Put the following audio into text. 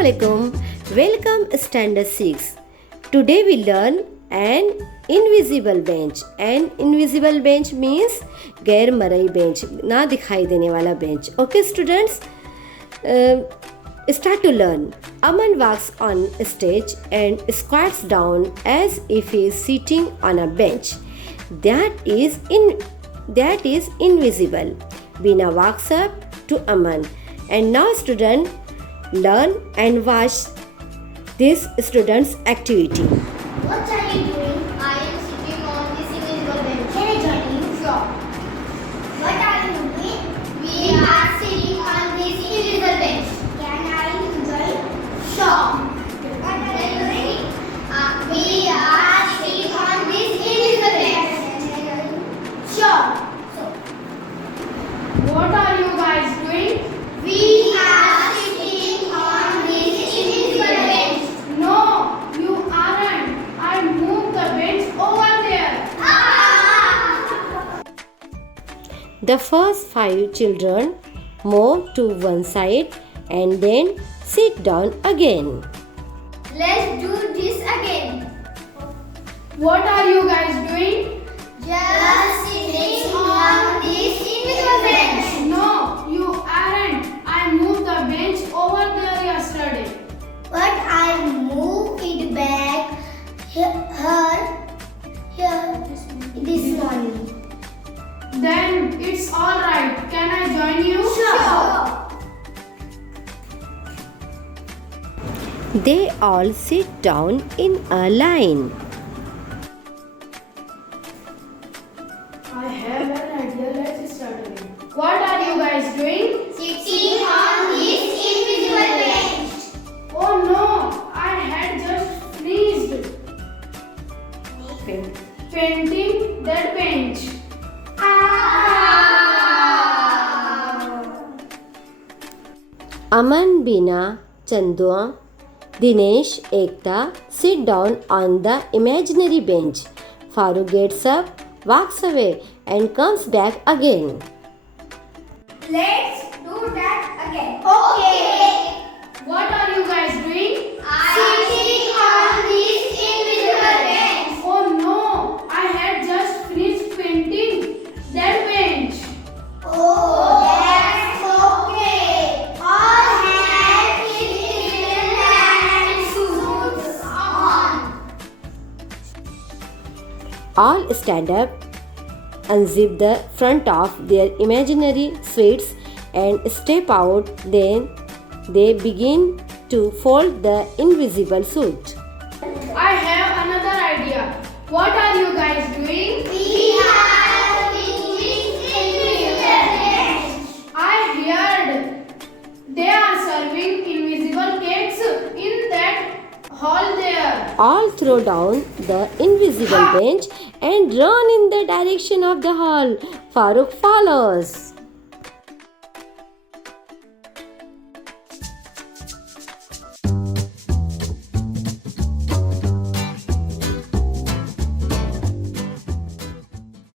Assalamualaikum. Welcome Standard 6. Today we learn an invisible bench. An invisible bench means गैर मरई bench, ना दिखाई देने वाला bench. Okay students, start to learn. Aman walks on stage and squats down as if he is sitting on a bench. That is invisible. Bina walks up to Aman. And now students learn and watch this student's activity. What are you doing? I am sitting on this invisible bench. Can I join you? Sure. What are you doing? We are sitting on this invisible bench. Can I join? Sure. What are you doing? We are sitting on this invisible bench. Sure. What are you guys doing? We are sitting on this invisible bench. No, you aren't. I moved the bench over there. The first 5 children move to one side and then sit down again. Let's do this again. What are you guys doing? Just sitting on this invisible bench. No, you aren't. I moved the bench over there yesterday. But I moved it back here this morning. Then it's all right. Can I join you? Sure. They all sit down in a line. I have an idea. Let's start again. What are you guys doing? Sitting on this invisible bench. Oh no, I had just finished painting that bench. Aman, Bina, Chandua, Dinesh, Ekta sit down on the imaginary bench. Farooq gets up, walks away and comes back again. Let's do that again. Okay. What are you guys doing? Sitting on this invisible bench. Oh no, I had just finished painting that bench. Oh, that's okay. All have invisible and suits on. All stand up, unzip the front of their imaginary suits and step out. Then they begin to fold the invisible suit. I have another idea. What are you guys doing? We are doing invisible bench. I heard they are serving invisible cakes in that hall there. All throw down the invisible bench and run in the direction of the hall. Farooq follows.